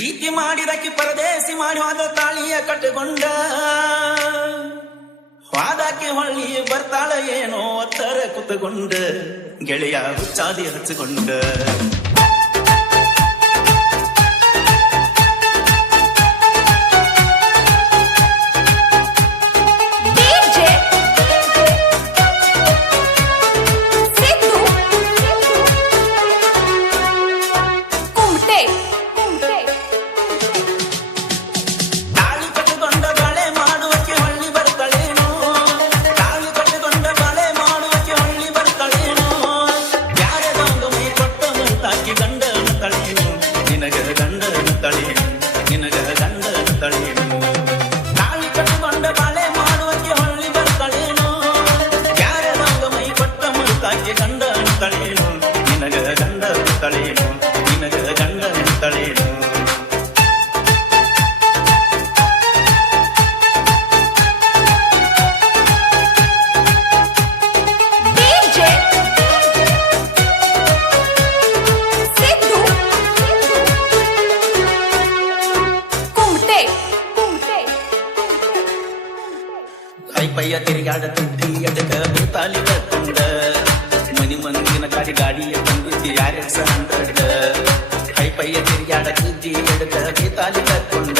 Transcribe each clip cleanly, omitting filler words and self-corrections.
ಪ್ರೀತಿ ಮಾಡಿದಕ್ಕೆ ಪರದೇಸಿ ಮಾಡಿ ಹೋದ ತಾಳಿಯ ಕಟ್ಟಿಕೊಂಡ ವಾದಕ್ಕೆ ಹೊಳ್ಳಿ ಬರ್ತಾಳ ಏನೋ ಒತ್ತರ ಕುತ್ತುಕೊಂಡ ಗೆಳೆಯ ಹುಚ್ಚಾದಿ ಹಚ್ಚಿಕೊಂಡ ಪೈಯ ತಿರುಗಾಡ ತಿದ್ದಿ ಎಡಕ ತಾಲಿ ಕಟ್ಕೊಂಡ ಮನಿ ಮಂದಿನ ಗಾಡಿ ಗಾಡಿಯ ತಂದಿದ್ದಿ RX100 ಪೈಯ ತಿರುಗಾಡ ತಿದ್ದಿ ಎಡಕ ತಾಲಿ ಕಟ್ಕೊಂಡ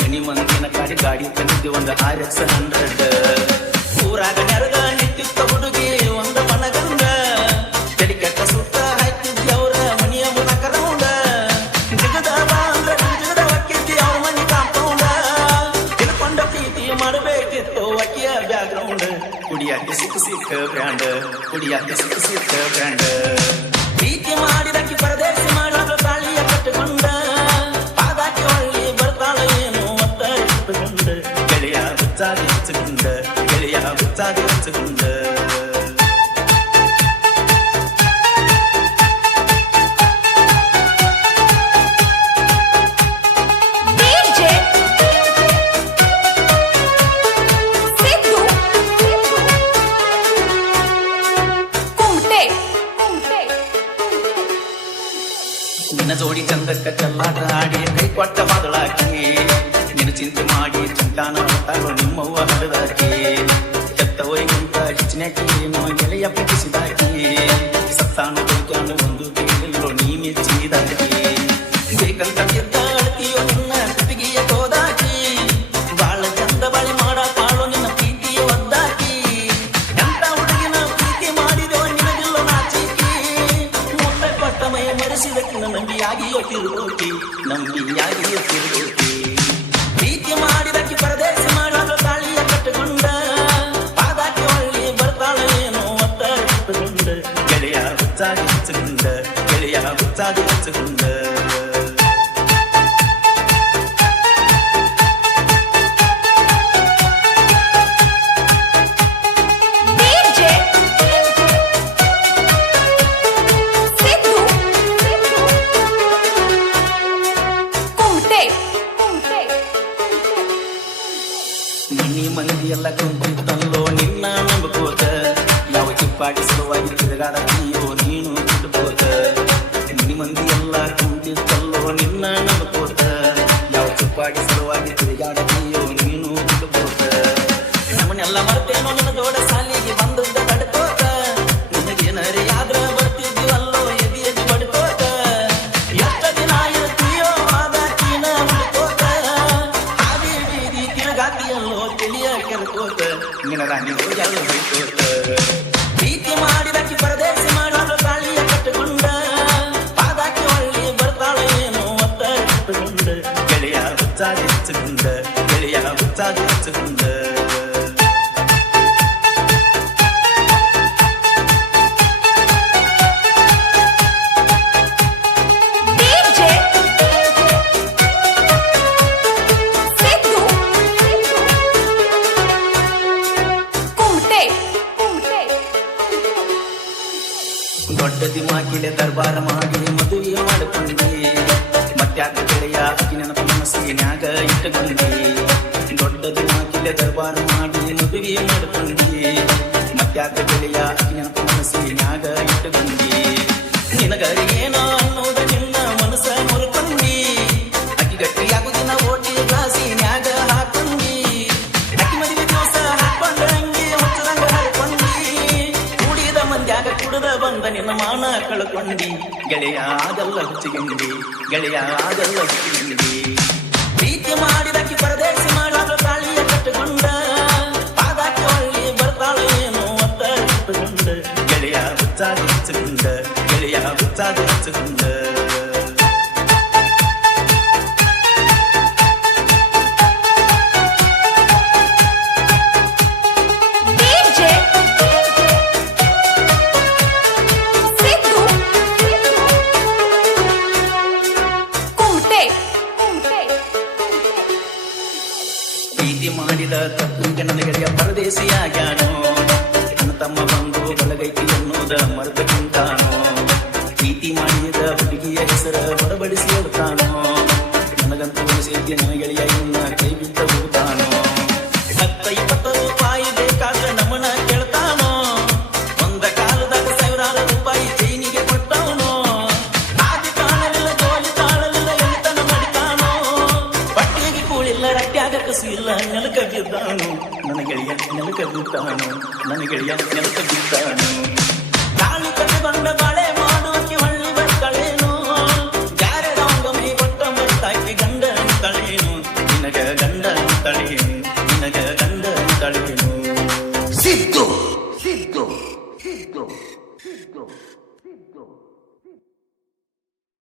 ಮನಿ ಮಂದಿನ ಗಾಡಿ ಗಾಡಿ ತಂದಿದ್ದಿ ಒಂದು RX100 ಊರಾಗ ನೆರಗ ನಿಂತಿತ್ತ ಹುಡುಗಿ ಒಂದ ಮನಗಂಡ ತಡಿ ಕೆಟ್ಟ ಸುತ್ತ ಹಾಕಿದ್ದಿ ಅವರ ಮನಿಯ ಮುನಕ ರೌಂಡ ಜಿಗದವ ಅಂದ್ರ ಜಿಗದ ಹೊಕ್ಕಿದ್ದಿ ಅವ್ರ ಮನಿ ಕಾಂಪೌಂಡ ತಿಳ್ಕೊಂಡ ಪ್ರೀತಿ ಮಾಡಬೇಕಿತ್ತು ಅಕ್ಕಿಯ ಬ್ಯಾಗ್ರೌಂಡ್ ಕುಡಿಯಾಕೆ ಸಿಕ್ಕ ಬ್ರ್ಯಾಂಡ್ ಕುಡಿಯಾಕೆ ಸಿಕ್ಕ ಬ್ರ್ಯಾಂಡ್ ಪ್ರೀತಿ ಮಾಡಿದಕ್ಕೆ ಪರದೇಸಿ ಮಾಡೋದು ತಾಳಿಯ ಕಟ್ಟಿಕೊಂಡ ಪಾದಕ್ಕೆ ಹೊಳ್ಳಿ ಬರ್ತಾಳ ಏನು ಒತ್ತ ಇಟ್ಟುಕೊಂಡ ಗೆಳೆಯ ಹುಚ್ಚಾದಿ ಹಚ್ಚಿಕೊಂಡ ಗೆಳೆಯ ಹುಚ್ಚಾದಿ ಹಚ್ಚಿಕೊಂಡ ನಿನ್ನ ಜೋಡಿ ಚಂದಕ್ಕ ಚಲ್ಲಾಟ ಆಡಿ ಕೈ ಕೊಟ್ಟ ಮಗಳಾಕಿ ನಿನ್ನ ಚಿಂತೆ ಮಾಡಿ ಚಿಂತಾನ ಹೊತ್ತಾಳು ನಿಮ್ಮವ್ವ ಹಡದಾಕಿ ಕೆತ್ತವರಿಗಿಂತ ಹೆಚ್ಚಿನಾಕಿ ನಮ್ಮ ಗೆಳೆಯ ಪ್ರೀತಿಸಿದಾಕಿ ಸತ್ತಾನು ಬದುಕಾನು ಒಂದು ಕೇಳಿರೋ ನೀ ಮೆಚ್ಚಿದಾಕಿ ಬೇಕಂತ ಎದ್ದ ಅಳತಿಯೋ ನಿನ್ನ ಕುತ್ತಿಗೆಯ ಕೋದಾಕಿ ಬಾಳ ಚಂದ ಬಳಿ ಮಾಡ ಪಾಳು ನಿನ್ನ ಪ್ರೀತಿಯ ಒದ್ದಾಕಿ ಎಂತ ಹುಡುಗಿನ ಪ್ರೀತಿ ಮಾಡಿದೋ ನಿನಗಿಲ್ಲ ನಾಚಿಕಿ ಮುಟ್ಟ ಕೊಟ್ಟ ಮೈ ಮರೆಸಿದಕ್ಕಿನ ನಂಬಿಯಾಗಿಯೋ ತಿರುಗೋಟಿ ನಂಬಿಯಾಗಿಯೋ ತಿರುಗೋಟಿ ಪ್ರೀತಿ ಮಾಡಿದಕ್ಕೆ ಪರದೇಸಿ ಮಾಡೋದು ತಾಳಿಯ ಕಟ್ಟಿಕೊಂಡ ಪಾದಕ್ಕೆ ಹೊಳ್ಳಿ ಬರ್ತಾಳ ಏನೋ ಒತ್ತ ಇಟ್ಟುಕೊಂಡ ಗೆಳೆಯ ಹುಚ್ಚಾಗಿ ಹಚ್ಚಿಕೊಂಡ ಗೆಳೆಯ ಹುಚ್ಚಾಗಿ ಹಚ್ಚಿಕೊಂಡ ಮನಿ ಮಂದಿ ಎಲ್ಲ ಕುಂತಿತ್ತಲ್ಲೋ ನಿನ್ನ ನಂಬಕೋತ ಯಾವ ಚಿಪ್ಪಾಡಿ ಸಲುವಾಗಿ ತಿರುಗಾಡತೀಯೋ ನೀನು ಬಿಡ್ಬೋತ ಮನಿ ಮಂದಿ ಎಲ್ಲ ಕುಂತಿತ್ತಲ್ಲೋ ನಿನ್ನ ನಂಬಕೋತ ಯಾವ ಚಿಪ್ಪಾಡಿ ಸಲುವಾಗಿ ತಿರುಗಾಡತೀಯೋ ನೀನು ಬಿಡ್ಬೋತ ನಮ್ಮನ್ನೆಲ್ಲ ಮರ್ತೇನೋ ನಿನ್ನ ಜೋಡ ಸಾಲಿಗೆ ಬಂದದ್ದ ತಡ್ಕೋತ ನಿನಗೇನರಿ ಆದ್ರ ಬರ್ತಿದ್ದೀವಲ್ಲೋ ಎದಿ ಎದಿ ಬಡ್ಕೋತ ಎಷ್ಟ ದಿನ ಇರ್ತೀಯೋ ಆದಾಕಿನ ಬಿಡ್ಕೋತ ಹಾದಿ ಬೀದಿ ತಿರುಗಾತಿಯಲ್ಲೋ ತಿಳಿಯ ಕೆರ್ಕೋತ ನಿನ್ನ ರಾಣಿ ಹೋಗ್ಯಾಳ ಹೊಯ್ಕೋತ ಪ್ರೀತಿ ಮಾಡಿದಕ್ಕೆ ಪರದೇಸಿ ಮಾಡೋದು ತಾಳಿಯ ಕಟ್ಟಿಕೊಂಡ ಪಾದಕ್ಕೆ ಹೊಳ್ಳಿ ಬರ್ತಾಳ ಏನೋ ಒತ್ತ ಇಟ್ಟುಕೊಂಡ ಗೆಳೆಯ ಹುಚ್ಚಾದಿ ಹಚ್ಚಿಕೊಂಡ ಗೆಳೆಯ ಹುಚ್ಚಾದಿ ಹಚ್ಚಿಕೊಂಡ ದೊಡ್ಡ ದಿಮಾಕಿಲೆ ದರ್ಬಾರ ಮಾಡಿ ಮದುವೆ ಮಾಡಿಕೊಂಡಿ ಮತ್ಯಾಕ ಗೆಳೆಯ ಅಕ್ಕಿ ನೆನಪು ಮನಸ್ಸಿನ್ಯಾಗ ಇಟ್ಟುಕೊಂಡಿ ದೊಡ್ಡ ದಿಮಾಕಿಲೆ ದರ್ಬಾರ ಮಾಡಿ ಮದುವೆ ಮಾಡಿಕೊಂಡಿ ಮತ್ಯಾಕ ಗೆಳೆಯ ಅಕ್ಕಿ ನೆನಪು ಮನಸ್ಸಿನ್ಯಾಗ ಇಟ್ಟುಕೊಂಡಿ ನಿನಗ ಏನೋ ಅನ್ನೋದ ನಿನ್ನ ಮನಸ್ಸ ಮುರುಕೊಂಡಿ ಕಳ್ಕೊಂಡಿ ಗೆಳೆಯ ಆಗಲ್ಲ ಹುಚ್ಚಿಗಿಂಡಿ ಗೆಳೆಯ ಆಗಲ್ಲ ಹುಚ್ಚಿಗಿಂಡಿ ಪ್ರೀತಿ ಮಾಡಿದಕ್ಕೆ ಪರದೇಶಿ ಮಾಡಲು ತಾಳಿಯ ಕಟ್ಟುಕೊಂಡ ಪಾದಕ್ಕೆ ಹೊಳ್ಳಿ ಬರ್ತಾಳೆ ಏನು ಅಂತ ಇಟ್ಟುಕೊಂಡ ಗೆಳೆಯ ಹುಚ್ಚಾಗಿ ಹಚ್ಚಿಕೊಂಡ ಗೆಳೆಯ ಹುಚ್ಚಾಗಿ ಹಚ್ಚಿಕೊಂಡ ಪ್ರೀತಿ ಮಾಡಿದ ತಪ್ಪಿಗೆ ನನ್ನ ಗೆಳೆಯ ಪರದೇಶಿಯಾಗ್ಯಾನೋ ನನ್ನ ತಮ್ಮ ಬಂದು ಬಳಗೈತಿ ಅನ್ನೋದ ಮರೆತುಕೊಂತಾನೋ ಪ್ರೀತಿ ಮಾಡಿದ ಹುಡುಗಿಯ ಹೆಸರ ಹೊರಬಡಿಸಿ ಹೇಳ್ತಾನೋ ನನಗಂತೂ ಸೇತಿ ನನ್ನ ಗೆಳೆಯ ಇನ್ನ ಕೈ ಬಿಟ್ಟ ಹೋಗ್ತಾನೋ 10-20 ರೂಪಾಯಿ ಬೇಕಾದ್ರೆ ನಮ್ಮನ ಕೇಳ್ತಾನೋ ಒಂದ ಕಾಲದಾಗ ಸಾವಿರಾರು ರೂಪಾಯಿ ಚೈನಿಗೆ ಕೊಟ್ಟವನೋ ಆದಿ ಕಾಣಲಿಲ್ಲ ಜೋಲಿ ತಾಳಲಿಲ್ಲ ಎಂತನ ಮಾಡಿತಾನೋ ಬಟ್ಟೆಗೆ ಕೂಳಿಲ್ಲ ರಟ್ಟ್ಯಾಗ ಕಸು ಇಲ್ಲ ನೆಲಕ ಬಿದ್ದಾನು ನನ್ನ ಗೆಳೆಯ ನೆಲಕ ಬಿದ್ದಾನು ನನ್ನ ಗೆಳೆಯ ನೆಲಕ ಬಿದ್ದಾನು ತಾಳಿ ಕಟ್ಟಿಕೊಂಡ ಬಾಳೆ ಮಾಡೋಕೆ ಹೊಳ್ಳಿ ಬರ್ತಾಳೇನು ಯಾರೇ ಮೈ ಕೊಟ್ಟ ಮತ್ತಾಕಿ ಗಂಡ ಅಂತಳೇನು ನಿನಗ